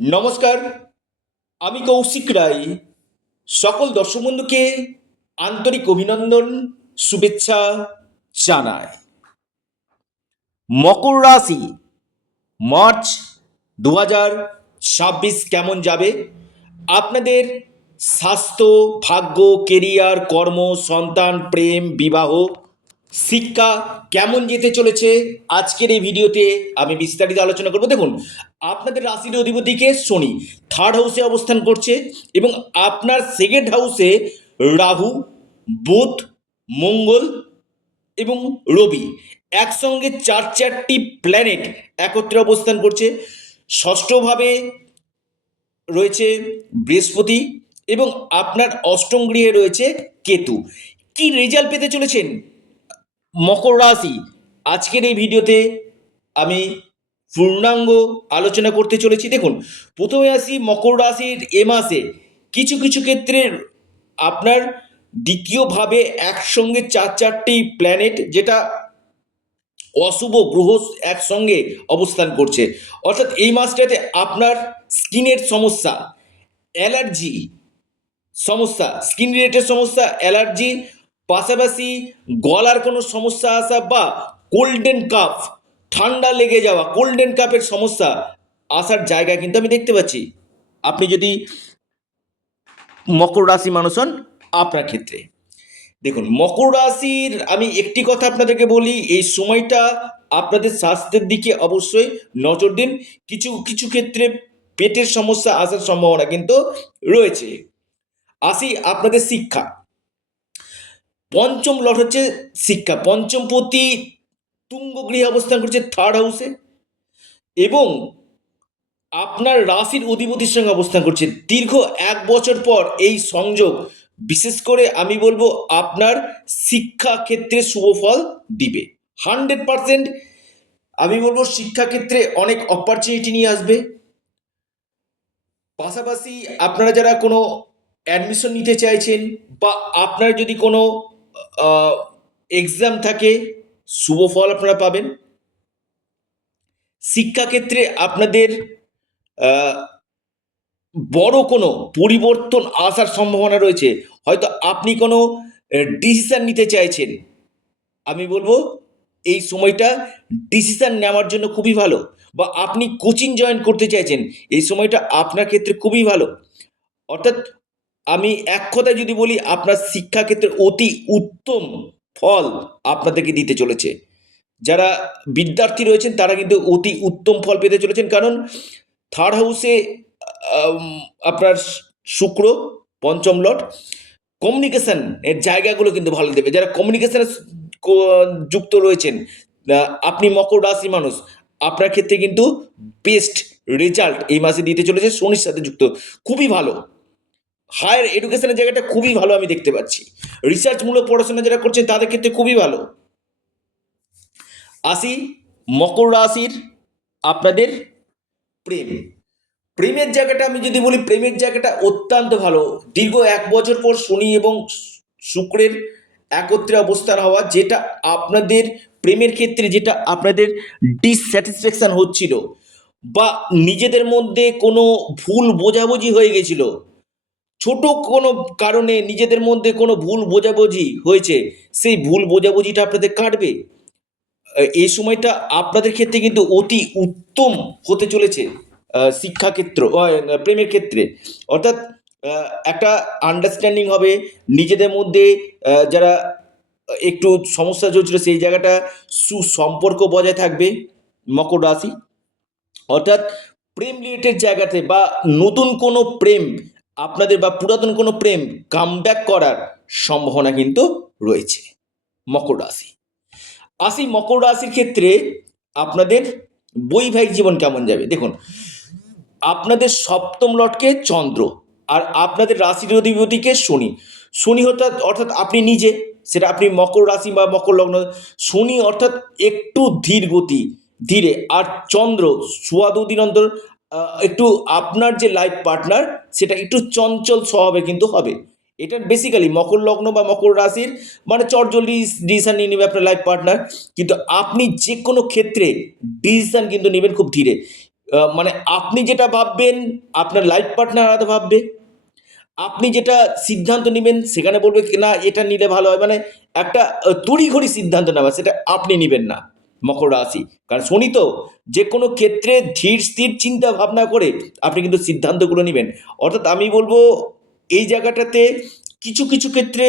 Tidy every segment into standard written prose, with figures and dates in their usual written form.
নমস্কার, আমি কৌশিক রায়। সকল দর্শক বন্ধুকে আন্তরিক অভিনন্দন, শুভেচ্ছা জানাই। মকর রাশি মার্চ 2026 কেমন যাবে? আপনাদের স্বাস্থ্য, ভাগ্য, কেরিয়ার, কর্ম, সন্তান, প্রেম, বিবাহ, শিক্ষা কেমন যেতে চলেছে আজকের এই ভিডিওতে আমি বিস্তারিত আলোচনা করব। দেখুন, আপনাদের রাশির অধিপতিকে শনি থার্ড হাউসে অবস্থান করছে এবং আপনার সেকেন্ড হাউসে রাহু, বুধ, মঙ্গল এবং রবি একসঙ্গে চারটি প্ল্যানেট একত্রে অবস্থান করছে। ষষ্ঠভাবে রয়েছে বৃহস্পতি এবং আপনার অষ্টম গৃহে রয়েছে কেতু। কি রেজাল্ট পেতে চলেছেন মকর রাশি? আজকের এই ভিডিওতে আমি পূর্ণাঙ্গ আলোচনা করতে চলেছি। দেখুন, প্রথমে আসি মকর রাশির এ মাসে কিছু কিছু ক্ষেত্রে আপনার দ্বিতীয়ভাবে একসঙ্গে চারটি প্ল্যানেট, যেটা অশুভ গ্রহ, একসঙ্গে অবস্থান করছে। অর্থাৎ এই মাসটাতে আপনার স্কিনের সমস্যা, অ্যালার্জি সমস্যা, স্কিন রিলেটেড সমস্যা, অ্যালার্জি, পাশাপাশি গলার কোনো সমস্যা আসা বা কোল্ডেন কাফ, ঠান্ডা লেগে যাওয়া, কোল্ডেন কাফের সমস্যা আসার জায়গা কিন্তু আমি দেখতে পাচ্ছি আপনি যদি মকর রাশি মানুষ হন আপনার ক্ষেত্রে। দেখুন, মকর রাশির আমি একটি কথা আপনাদেরকে বলি, এই সময়টা আপনাদের স্বাস্থ্যের দিকে অবশ্যই নজর দিন। কিছু কিছু ক্ষেত্রে পেটের সমস্যা আসার সম্ভাবনা কিন্তু রয়েছে। আসি আপনাদের শিক্ষা। পঞ্চম লট হচ্ছে শিক্ষা, পঞ্চমপতি তুঙ্গ গৃহে অবস্থান করছে থার্ড হাউসে এবং আপনার রাশির অধিপতির সঙ্গে অবস্থান করছে। দীর্ঘ 1 বছর পর এই সংযোগ বিশেষ করে আমি বলবো আপনার শিক্ষা ক্ষেত্রে শুভ ফল দিবে 100%। আমি বলবো শিক্ষাক্ষেত্রে অনেক অপরচুনিটি নিয়ে আসবে। পাশাপাশি আপনারা যারা কোনো অ্যাডমিশন নিতে চাইছেন বা আপনার যদি কোনো এক্সাম থাকে, শুভ ফল আপনারা পাবেন। শিক্ষাক্ষেত্রে আপনাদের বড় কোনো পরিবর্তন আসার সম্ভাবনা রয়েছে। হয়তো আপনি কোনো ডিসিশান নিতে চাইছেন, আমি বলবো এই সময়টা ডিসিশান নেওয়ার জন্য খুবই ভালো। বা আপনি কোচিং জয়েন করতে চাইছেন, এই সময়টা আপনার ক্ষেত্রে খুবই ভালো। অর্থাৎ আমি এক কথায় যদি বলি, আপনার শিক্ষাক্ষেত্রে অতি উত্তম ফল আপনাদেরকে দিতে চলেছে। যারা বিদ্যার্থী রয়েছেন তারা কিন্তু অতি উত্তম ফল পেতে চলেছেন, কারণ থার্ড হাউসে আপনার শুক্র, পঞ্চম লট, কমিউনিকেশন এর জায়গাগুলো কিন্তু ভালো দেবে। যারা কমিউনিকেশনে যুক্ত রয়েছেন, আপনি মকর রাশি মানুষ, আপনার ক্ষেত্রে কিন্তু বেস্ট রেজাল্ট এই মাসে দিতে চলেছে। শনির সাথে যুক্ত, খুবই ভালো। হায়ার এডুকেশনের জায়গাটা খুবই ভালো আমি দেখতে পাচ্ছি। রিসার্চমূলক পড়াশোনা যারা করছেন তাদের ক্ষেত্রে খুবই ভালো। আসি মকর রাশির আপনাদের প্রেম, প্রেমের জায়গাটা আমি যদি বলি, প্রেমের জায়গাটা অত্যন্ত ভালো। দীর্ঘ 1 বছর পর শনি এবং শুক্রের একত্রে অবস্থান হওয়া, যেটা আপনাদের প্রেমের ক্ষেত্রে যেটা আপনাদের ডিসস্যাটিসফ্যাকশন হচ্ছিল বা নিজেদের মধ্যে কোনো ভুল বোঝাবুঝি হয়ে গেছিল, ছোট কোনো কারণে নিজেদের মধ্যে কোনো ভুল বোঝাবুঝি হয়েছে, সেই ভুল বোঝাবুঝিটা আপনাদের কাটবে। এই সময়টা আপনাদের ক্ষেত্রে কিন্তু অতি উত্তম হতে চলেছে শিক্ষাক্ষেত্র, প্রেমের ক্ষেত্রে। অর্থাৎ একটা আন্ডারস্ট্যান্ডিং হবে নিজেদের মধ্যে। যারা একটু সমস্যা চলছিল সেই জায়গাটা সুসম্পর্ক বজায় থাকবে মকর রাশি। অর্থাৎ প্রেম রিলেটেড জায়গাতে বা নতুন কোনো প্রেম আপনাদের বা পুরাতন কোনো প্রেম কামব্যাক করার সম্ভাবনা কিন্তু রয়েছে মকর রাশি। আসি মকর রাশির ক্ষেত্রে আপনাদের বৈবাহিক জীবন কেমন যাবে। দেখুন, আপনাদের সপ্তম লটকে চন্দ্র আর আপনাদের রাশির অধিপতিকে শনি। শনি অর্থাৎ আপনি নিজে, সেটা আপনি মকর রাশি বা মকর লগ্ন, শনি অর্থাৎ একটু ধীর গতি, ধীরে, আর চন্দ্র সোয়া 2 দিন অন্তর একটু আপনার যে লাইফ পার্টনার সেটা একটু চঞ্চল স্বভাবে কিন্তু হবে। এটা বেসিক্যালি মকর লগ্ন বা মকর রাশির মানে চটজলদি ডিসিশন নিয়ে নেবে আপনার লাইফ পার্টনার, কিন্তু আপনি যে কোনো ক্ষেত্রে ডিসিশন কিন্তু নেবেন খুব ধীরে। মানে আপনি যেটা ভাববেন আপনার লাইফ পার্টনার আলাদা ভাববে, আপনি যেটা সিদ্ধান্ত নেবেন সেখানে বলবে কি না এটা নিলে ভালো হয়, মানে একটা তড়িঘড়ি সিদ্ধান্ত নেওয়া সেটা আপনি নেবেন না মকর রাশি। কারণ শনি তো যে কোনো ক্ষেত্রে ধীর স্থির চিন্তা ভাবনা করে আপনি কিন্তু সিদ্ধান্তগুলো নেবেন। অর্থাৎ আমি বলবো এই জায়গাটাতে কিছু কিছু ক্ষেত্রে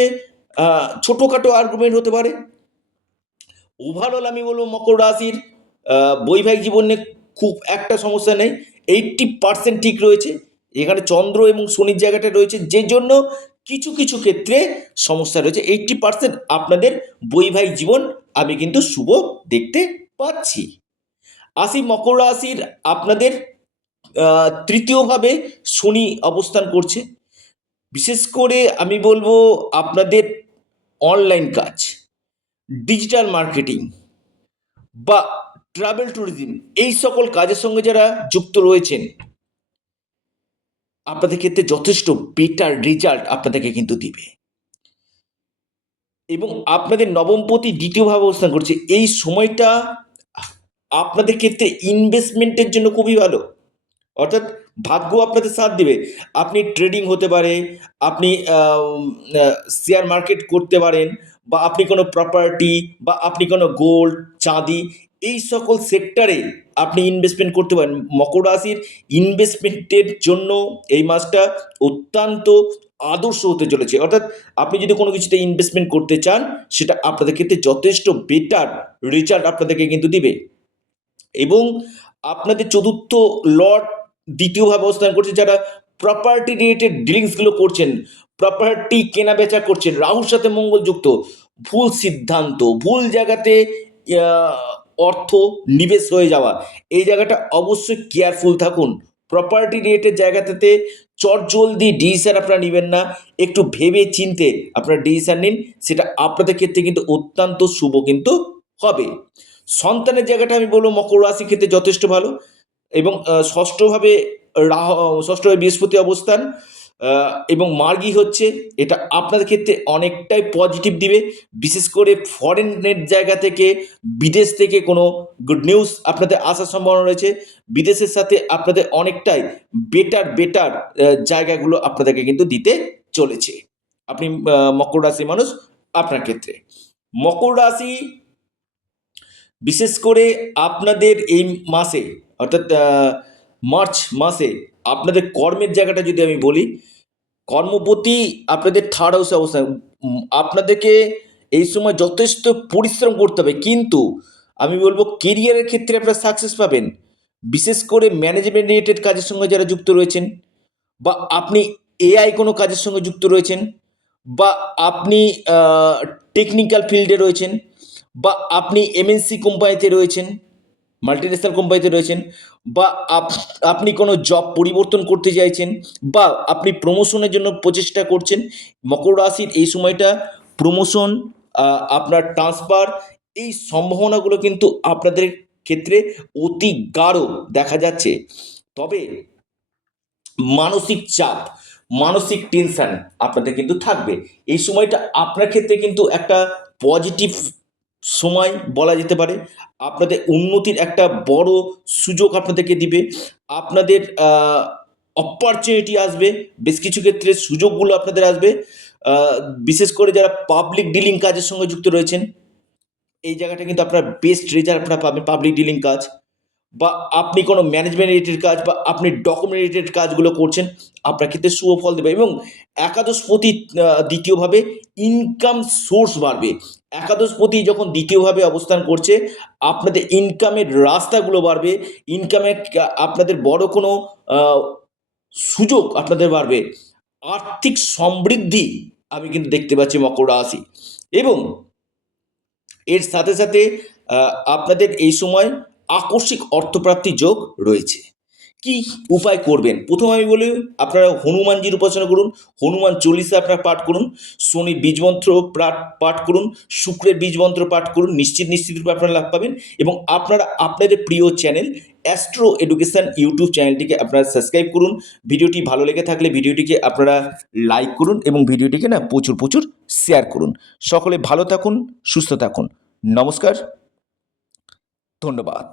ছোটোখাটো আর্গুমেন্ট হতে পারে। ওভারঅল আমি বলবো মকর রাশির বৈবাহিক জীবনে খুব একটা সমস্যা নেই, 80% ঠিক রয়েছে। এখানে চন্দ্র এবং শনির জায়গাটা রয়েছে, যে জন্য কিছু কিছু ক্ষেত্রে সমস্যা রয়েছে। 80% আপনাদের বৈবাহিক জীবন আমি কিন্তু শুভ দেখতে পাচ্ছি। আসি মকর রাশির আপনাদের তৃতীয়ভাবে শনি অবস্থান করছে। বিশেষ করে আমি বলবো আপনাদের অনলাইন কাজ, ডিজিটাল মার্কেটিং বা ট্রাভেল ট্যুরিজম, এই সকল কাজের সঙ্গে যারা যুক্ত রয়েছেন আপনাদের ক্ষেত্রে যথেষ্ট বেটার রেজাল্ট আপনাদেরকে কিন্তু দিবে। এবং আপনাদের নবমপতি দ্বিতীয়ভাবে অবস্থান করছে, এই সময়টা আপনাদের ক্ষেত্রে ইনভেস্টমেন্টের জন্য খুবই ভালো। অর্থাৎ ভাগ্য আপনাদের সাথ দেবে। আপনি ট্রেডিং হতে পারে, আপনি শেয়ার মার্কেট করতে পারেন, বা আপনি কোনো প্রপার্টি, বা আপনি কোনো গোল্ড, চাঁদি, এই সকল সেক্টরে আপনি ইনভেস্টমেন্ট করতে পারেন। মকর রাশির ইনভেস্টমেন্টের জন্য এই মাসটা অত্যন্ত আদর্শ হতে চলেছে। অর্থাৎ আপনি যদি কোনো কিছুতে ইনভেস্টমেন্ট করতে চান সেটা আপনাদের ক্ষেত্রে যথেষ্ট বেটার রেজাল্ট আপনাদেরকে কিন্তু দিবে। এবং আপনাদের চতুর্থ লর্ড দ্বিতীয়ভাবে অবস্থান করছে, যারা প্রপার্টি রিলেটেড ডিলিংসগুলো করছেন, প্রপার্টি কেনা বেচা করছেন, রাহুর সাথে মঙ্গল যুক্ত, ভুল সিদ্ধান্ত, ভুল জায়গাতে আহ, অর্থ নিবেশ হয়ে যাওয়া, এই জায়গাটা অবশ্যই কেয়ারফুল থাকুন। প্রপার্টি রিলেটেড জায়গাটাতে চটজলদি ডিসিশন আপনারা নেবেন না, একটু ভেবে চিনতে আপনারা ডিসিশন নিন, সেটা আপনাদের ক্ষেত্রে কিন্তু অত্যন্ত শুভ কিন্তু হবে। সন্তানের জায়গাটা আমি বলবো মকর রাশির ক্ষেত্রে যথেষ্ট ভালো। এবং ষষ্ঠভাবে ষষ্ঠভাবে বৃহস্পতি অবস্থান এবং মার্গী হচ্ছে, এটা আপনাদের ক্ষেত্রে অনেকটাই পজিটিভ দিবে। বিশেষ করে ফরেনের জায়গা থেকে, বিদেশ থেকে কোনো গুড নিউজ আপনাদের আসার সম্ভাবনা রয়েছে। বিদেশের সাথে আপনাদের অনেকটাই বেটার জায়গাগুলো আপনাদেরকে কিন্তু দিতে চলেছে। আপনি মকর রাশি মানুষ, আপনার ক্ষেত্রে মকর রাশি বিশেষ করে আপনাদের এই মাসে, অর্থাৎ মার্চ মাসে আপনাদের কর্মের জায়গাটা যদি আমি বলি, কর্মপতি আপনাদের থার্ড হাউসে অবস্থান। আপনাদেরকে এই সময় যথেষ্ট পরিশ্রম করতে হবে, কিন্তু আমি বলবো কেরিয়ারের ক্ষেত্রে আপনারা সাকসেস পাবেন। বিশেষ করে ম্যানেজমেন্ট রিলেটেড কাজের সঙ্গে যারা যুক্ত রয়েছেন, বা আপনি এআই কোনো কাজের সঙ্গে যুক্ত রয়েছেন, বা আপনি টেকনিক্যাল ফিল্ডে রয়েছেন, বা আপনি এমএনসি কোম্পানিতে রয়েছেন, মাল্টিন্যাশনাল কোম্পানিতে রয়েছেন, বা আপনি কোনো জব পরিবর্তন করতে চাইছেন, বা আপনি প্রমোশনের জন্য প্রচেষ্টা করছেন, মকর রাশির এই সময়টা প্রমোশন, আপনার ট্রান্সফার, এই সম্ভাবনাগুলো কিন্তু আপনাদের ক্ষেত্রে অতি গাঢ় দেখা যাচ্ছে। তবে মানসিক চাপ, মানসিক টেনশন আপনাদের কিন্তু থাকবে। এই সময়টা আপনার ক্ষেত্রে কিন্তু একটা পজিটিভ সময় বলা যেতে পারে। আপনাদের উন্নতির একটা বড় সুযোগ আপনাদেরকে দিবে। আপনাদের অপরচুনিটি আসবে, বেশ কিছু ক্ষেত্রে সুযোগগুলো আপনাদের আসবে। বিশেষ করে যারা পাবলিক ডিলিং কাজের সঙ্গে যুক্ত রয়েছেন, এই জায়গাটা কিন্তু আপনার বেস্ট রেজাল্ট আপনারা পাবেন। পাবলিক ডিলিং কাজ, বা আপনি কোনো ম্যানেজমেন্ট রিলেটেড কাজ, বা আপনি ডকুমেন্ট রিলেটেড কাজগুলো করছেন, আপনার ক্ষেত্রে শুভ ফল দেবে। এবং একাদশপতি দ্বিতীয়ভাবে ইনকাম সোর্স বাড়বে। একাদশপতি যখন দ্বিতীয়ভাবে অবস্থান করছে, আপনাদের ইনকামের রাস্তাগুলো বাড়বে, ইনকামের আপনাদের বড় কোনো আহ, সুযোগ আপনাদের বাড়বে, আর্থিক সমৃদ্ধি আমি কিন্তু দেখতে পাচ্ছি মকর রাশি। এবং এর সাথে সাথে আপনাদের এই সময় আকস্মিক অর্থপ্রাপ্তির যোগ রয়েছে। কি উপায় করবেন? প্রথম আমি বলি আপনারা হনুমানজির উপাসনা করুন, হনুমান চল্লিশা আপনারা পাঠ করুন, শনির বীজমন্ত্র পাঠ করুন, শুক্রের বীজমন্ত্র পাঠ করুন, নিশ্চিত রূপে আপনারা লাভ পাবেন। এবং আপনারা আপনাদের প্রিয় চ্যানেল অ্যাস্ট্রো এডুকেশন ইউটিউব চ্যানেলটিকে আপনারা সাবস্ক্রাইব করুন। ভিডিওটি ভালো লেগে থাকলে ভিডিওটিকে আপনারা লাইক করুন, এবং ভিডিওটিকে না প্রচুর শেয়ার করুন। সকলে ভালো থাকুন, সুস্থ থাকুন। নমস্কার, ধন্যবাদ।